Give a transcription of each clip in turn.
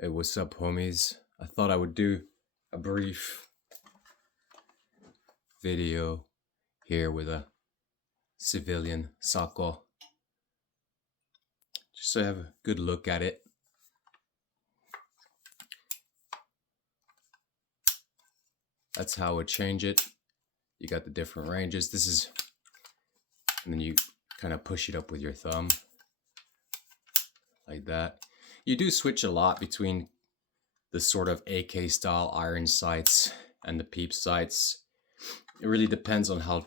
Hey, what's up, homies? I thought I would do a brief video here with a civilian Sako, just so I have a good look at it. That's how I would change it. You got the different ranges. This is, and then you kind of push it up with your thumb like that. You do switch a lot between the sort of AK style iron sights and the peep sights. It really depends on how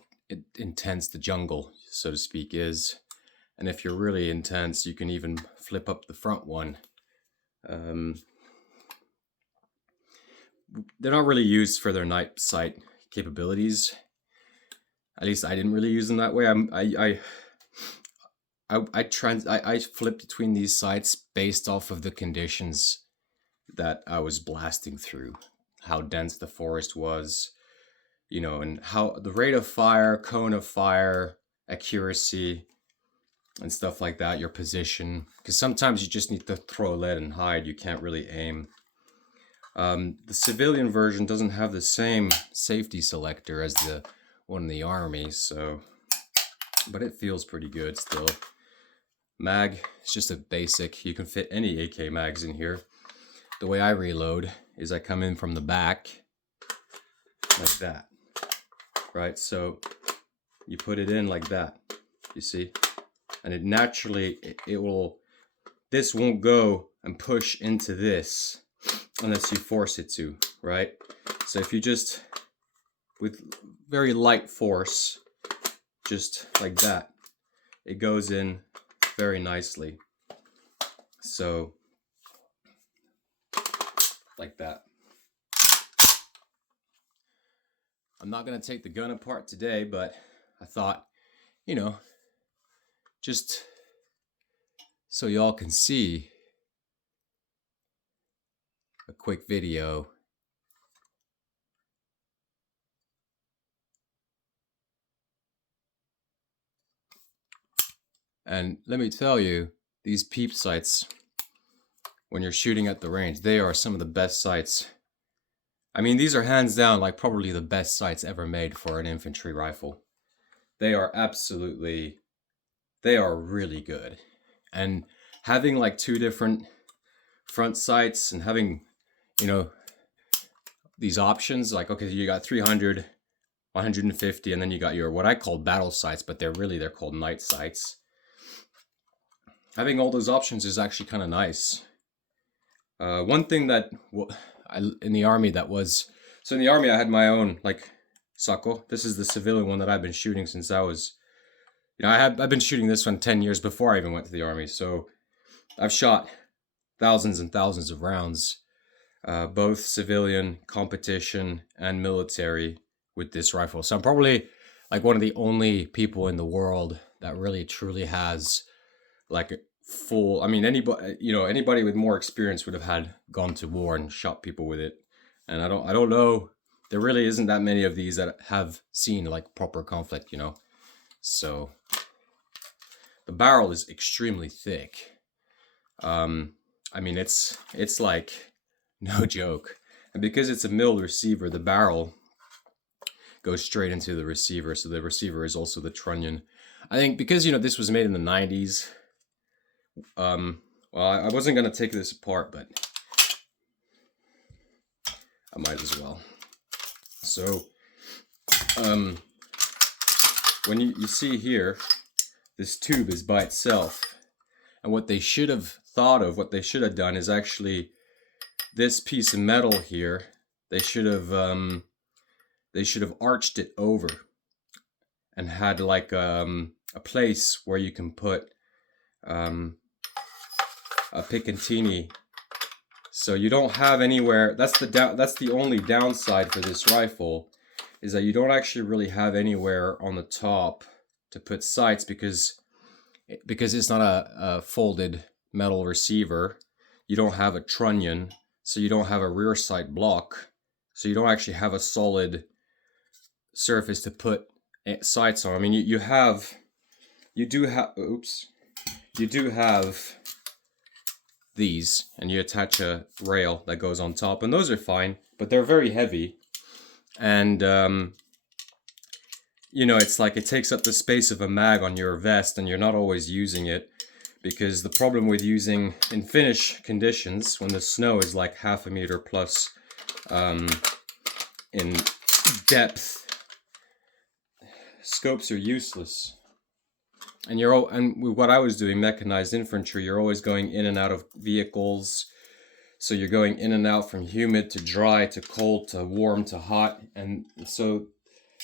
intense the jungle, so to speak, is. And if you're really intense, you can even flip up the front one. They're not really used for their night sight capabilities. At least I didn't really use them that way. I flip between these sights based off of the conditions that I was blasting through, how dense the forest was, you know, and how the rate of fire, cone of fire, accuracy, and stuff like that, your position. Because sometimes you just need to throw lead and hide. You can't really aim. The civilian version doesn't have the same safety selector as the one in the army, so, but it feels pretty good still. Mag, it's just a basic. You can fit any AK mags in here. The way I reload is I come in from the back like that, right? So you put it in like that, you see? And it naturally, this won't go and push into this unless you force it to, right? So if you just, with very light force, just like that, it goes in very nicely. So, like that. I'm not going to take the gun apart today, but I thought, you know, just so y'all can see a quick video. And let me tell you, these peep sights, when you're shooting at the range, they are some of the best sights. I mean, these are hands down like probably the best sights ever made for an infantry rifle. They are absolutely, they are really good. And having like two different front sights and having, you know, these options, like, okay, you got 300, 150, and then you got your, what I call battle sights, but they're called night sights. Having all those options is actually kind of nice. One thing that in the army that was, so in the army I had my own like Sako. This is the civilian one that I've been shooting since I was, you know, I've been shooting this one 10 years before I even went to the army. So I've shot thousands and thousands of rounds, both civilian, competition, and military with this rifle. So I'm probably like one of the only people in the world that really truly has like full, I mean, anybody, you know, anybody with more experience would have gone to war and shot people with it. And I don't know, there really isn't that many of these that have seen like proper conflict, you know. So the barrel is extremely thick. I mean, it's like no joke. And because it's a milled receiver, the barrel goes straight into the receiver. So the receiver is also the trunnion. I think because, you know, this was made in the 90s, well, I wasn't going to take this apart, but I might as well. So, when you see here, this tube is by itself. And what they should have thought of, what they should have done is actually this piece of metal here, they should have arched it over and had like a place where you can put a Picatinny. So you don't have anywhere, that's the only downside for this rifle, is that you don't actually really have anywhere on the top to put sights because it's not a folded metal receiver. You don't have a trunnion, so you don't have a rear sight block, so you don't actually have a solid surface to put sights on. I mean, you do have these, and you attach a rail that goes on top, and those are fine, but they're very heavy, and you know, it's like it takes up the space of a mag on your vest, and you're not always using it, because the problem with using in Finnish conditions, when the snow is like 1/2 meter plus in depth, scopes are useless. And with what I was doing, mechanized infantry, you're always going in and out of vehicles. So you're going in and out from humid to dry to cold to warm to hot, and so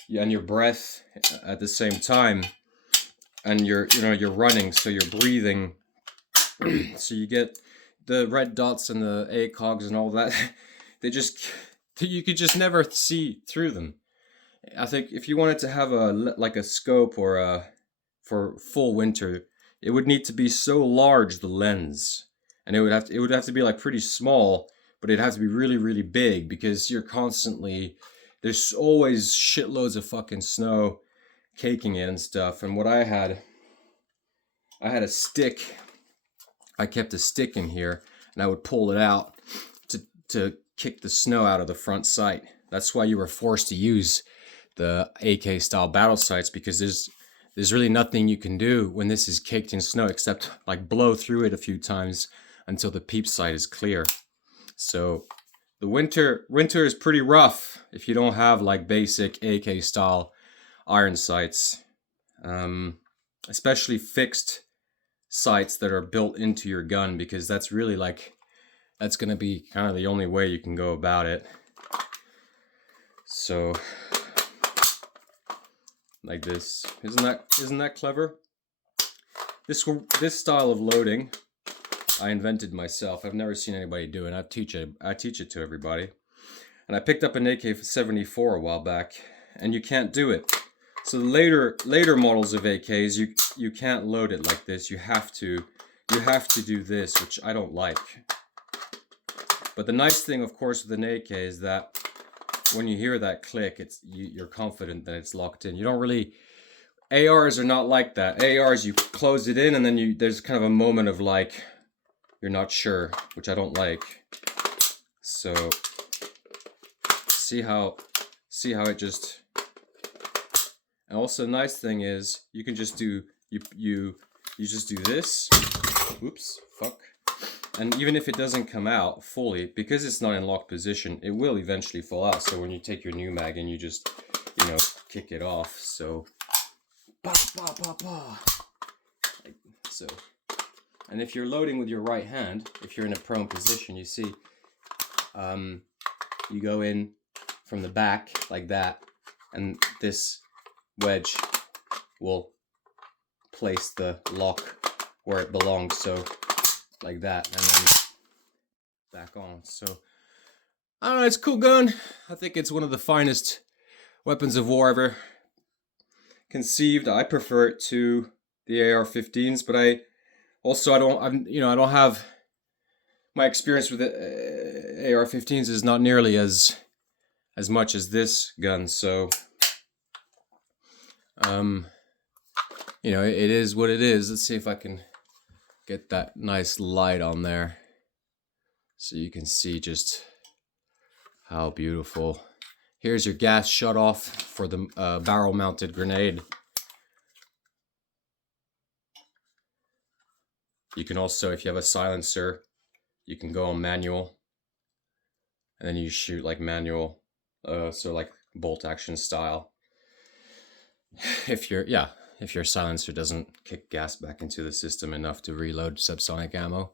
and your breath at the same time, and you're running, so you're breathing. So you get the red dots and the ACOGs and all that. You could just never see through them. I think if you wanted to have a scope or for full winter, it would need to be so large, the lens, and it would have to be like pretty small, but it'd have to be really, really big, because you're constantly, there's always shitloads of fucking snow caking it and stuff. And what I had a stick. I kept a stick in here, and I would pull it out to kick the snow out of the front sight. That's why you were forced to use the AK style battle sights, because there's really nothing you can do when this is caked in snow except like blow through it a few times until the peep sight is clear. So the winter is pretty rough if you don't have like basic AK style iron sights, especially fixed sights that are built into your gun, because that's really that's going to be kind of the only way you can go about it. So like this, isn't that clever? This style of loading I invented myself. I've never seen anybody do it. I teach it to everybody. And I picked up an AK-74 a while back, and you can't do it. So the later models of AKs, you can't load it like this. You have to do this, which I don't like. But the nice thing, of course, with an AK is that when you hear that click, you're confident that it's locked in. You don't really. ARs are not like that. ARs, you close it in, and then there's kind of a moment of like you're not sure, which I don't like. So see how it just. And also, nice thing is you can just do you just do this. Oops, fuck. And even if it doesn't come out fully, because it's not in locked position, it will eventually fall out. So when you take your new mag and you just, kick it off. So, bah, bah, bah, bah. Like so. And if you're loading with your right hand, if you're in a prone position, you see, you go in from the back like that, and this wedge will place the lock where it belongs. So like that, and then back on. So I don't know, it's a cool gun. I think it's one of the finest weapons of war ever conceived. I prefer it to the AR-15s, but I don't have my experience with AR-15s is not nearly as much as this gun. So it is what it is. Let's see if I can get that nice light on there so you can see just how beautiful. Here's your gas shut off for the barrel mounted grenade. You can also, if you have a silencer, you can go on manual, and then you shoot like manual, so like bolt action style. If your silencer doesn't kick gas back into the system enough to reload subsonic ammo.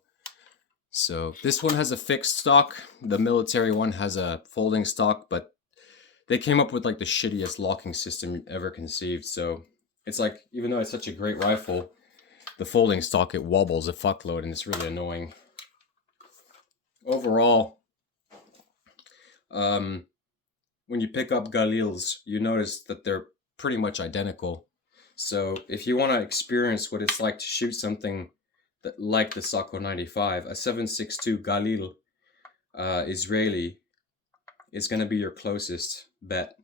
So this one has a fixed stock. The military one has a folding stock, but they came up with like the shittiest locking system ever conceived. So it's like, even though it's such a great rifle, the folding stock, it wobbles a fuckload, and it's really annoying. Overall, when you pick up Galils, you notice that they're pretty much identical. So if you want to experience what it's like to shoot something that like the Sako 95, a 7.62 Galil Israeli is going to be your closest bet.